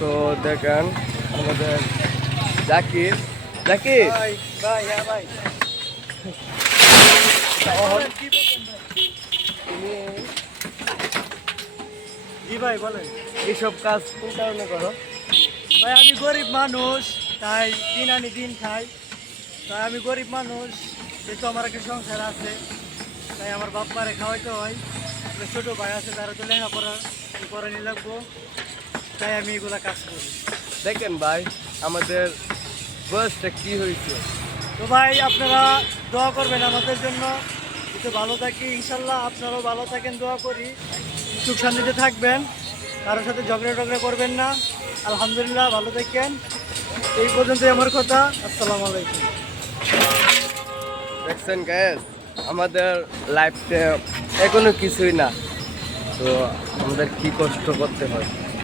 তো দেখেন আমাদের জাকির জাকির ভাই ভাই হ্যাঁ ভাই তুমি জি ভাই বলেন। এইসব কাজ কোন কারণে করো? ভাই আমি গরিব মানুষ, তাই দিন আনি দিন খাই। তাই আমি গরিব মানুষ, যেহেতু আমার একটা সংসার আছে, তাই আমার বাপ মারে খাওয়াইতে হয়। একটা ছোটো ভাই আছে, তারা তো লেখাপড়া করে নিয়ে লাগবো, তাই আমি এগুলা কাজ করি। দেখেন ভাই আমাদের বয়সটা কি হয়েছে। তো ভাই আপনারা দোয়া করবেন আমাদের জন্য, একটু ভালো থাকি ইনশাল্লাহ। আপনারাও ভালো থাকেন, দোয়া করি। সুখ শান্তিতে থাকবেন, কারোর সাথে ঝগড়া টগড়া করবেন না। আলহামদুলিল্লাহ, ভালো থাকেন। এই পর্যন্তই আমার কথা। আসসালামু আলাইকুম। দেখছেন গ্যাস আমাদের লাইফটা এখনো কিছুই না, তো আমাদের কি কষ্ট করতে হয়।